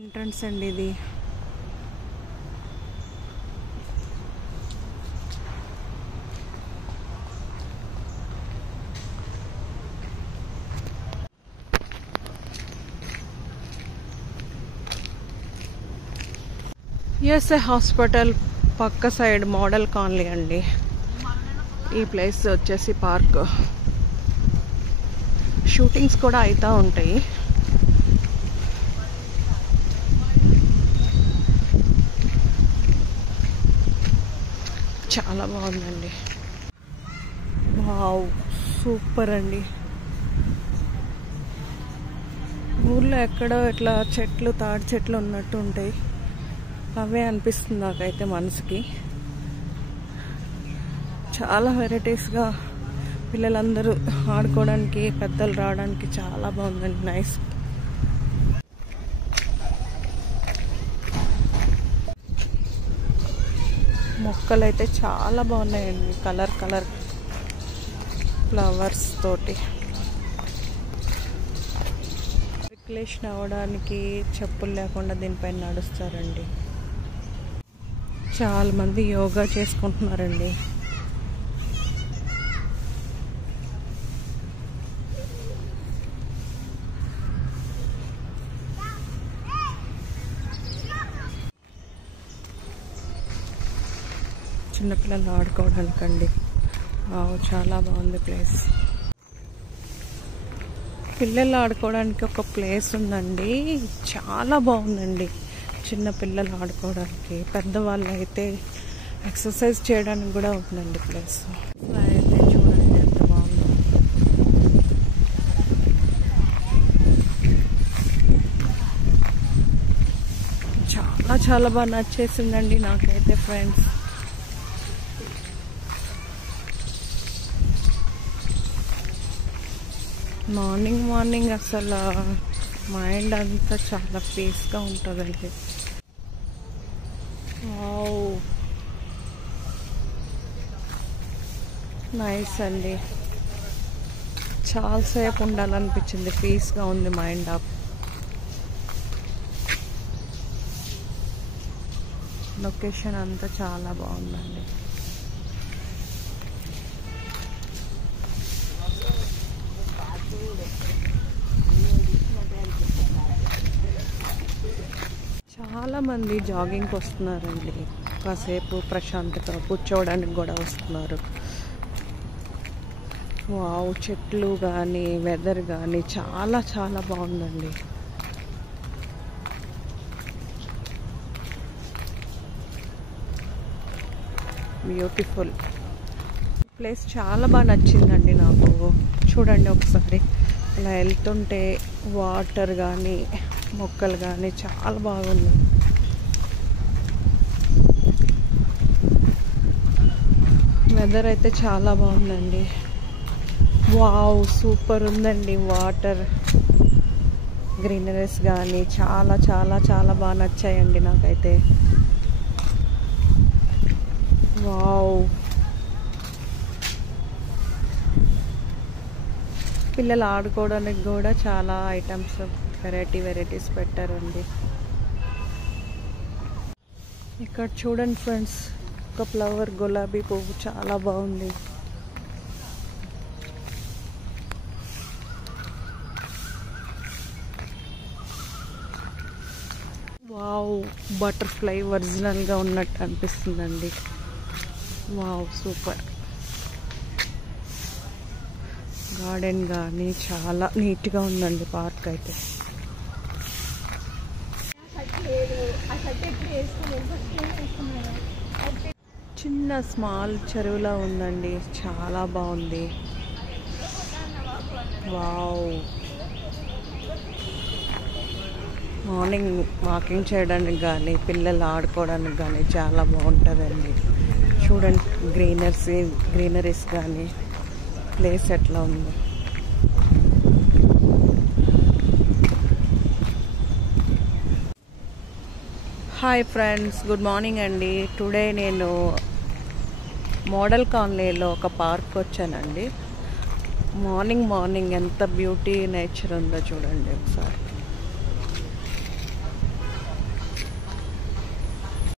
Entrance అండి ఇది. USA hospital పక్క సైడ్ మోడల్ కాలనీ అండి. ఈ ప్లేస్ వచ్చేసి పార్క్. షూటింగ్స్ కూడా అవుతూ ఉంటాయి. చాలా బాగుందండి. వావ్, సూపర్ అండి. ఊర్లో ఎక్కడో ఇట్లా చెట్లు, తాడి చెట్లు ఉన్నట్టు ఉంటాయి. అవే అనిపిస్తుంది నాకైతే మనసుకి. చాలా వెరైటీస్గా పిల్లలందరూ ఆడుకోవడానికి, పెద్దలు రావడానికి చాలా బాగుందండి. నైస్. మొక్కలు అయితే చాలా బాగున్నాయండి, కలర్ కలర్ ఫ్లవర్స్ తోటి. రిక్లేషన్ అవ్వడానికి చెప్పులు లేకుండా దీనిపైన నడుస్తారండి. చాలా మంది యోగా చేసుకుంటున్నారండి. చిన్నపిల్లలు ఆడుకోవడానికండి. చాలా బాగుంది ప్లేస్. పిల్లలు ఆడుకోవడానికి ఒక ప్లేస్ ఉందండి, చాలా బాగుందండి. చిన్న పిల్లలు ఆడుకోవడానికి, పెద్దవాళ్ళు అయితే ఎక్సర్సైజ్ చేయడానికి కూడా ఉందండి ప్లేస్. అయితే చూడండి ఎంత బాగుందో. చాలా చాలా బాగా నచ్చేసిందండి నాకైతే ఫ్రెండ్స్. మార్నింగ్ మార్నింగ్ అసలు మైండ్ అంతా చాలా పీస్గా ఉంటుందండి. నైస్ అండి. చాలాసేపు ఉండాలనిపించింది, పీస్గా ఉంది మైండ్. లొకేషన్ అంతా చాలా బాగుందండి. చాలా మంది జాగింగ్కి వస్తున్నారండి. కాసేపు ప్రశాంతత కూర్చోవడానికి కూడా వస్తున్నారు. వావ్, చెట్లు కానీ వెదర్ కానీ చాలా చాలా బాగుందండి. Beautiful place. చాలా బాగా నచ్చిందండి నాకు. చూడండి ఒకసారి అలా వెళ్తుంటే వాటర్ కానీ మొక్కలు కానీ చాలా బాగుంది. వెదర్ అయితే చాలా బాగుందండి. వావ్, సూపర్ ఉందండి. వాటర్, గ్రీనరీస్ కానీ చాలా చాలా చాలా బాగా నచ్చాయండి నాకైతే. వావ్, పిల్లలు ఆడుకోవడానికి కూడా చాలా ఐటమ్స్, వెరైటీస్ పెట్టారండి. ఇక్కడ చూడండి ఫ్రెండ్స్, ఒక ఫ్లవర్, గులాబీ పువ్వు చాలా బాగుంది. వావ్, బటర్ఫ్లై ఒరిజినల్గా ఉన్నట్టు అనిపిస్తుందండి. Wow, super. గార్డెన్ కానీ చాలా నీట్గా ఉందండి పార్క్ అయితే. చిన్న స్మాల్ చెరువులా ఉందండి, చాలా బాగుంది. వావ్, మార్నింగ్ వాకింగ్ చేయడానికి కానీ పిల్లలు ఆడుకోవడానికి కానీ చాలా బాగుంటుందండి. చూడండి గ్రీనరీస్ కానీ ప్లేస్ ఎట్లా ఉందో. హాయ్ ఫ్రెండ్స్, గుడ్ మార్నింగ్ అండి. టుడే నేను మోడల్ కాలనీలో ఒక పార్క్ వచ్చానండి. మార్నింగ్ ఎంత బ్యూటీ నేచర్ ఉందో చూడండి ఒకసారి.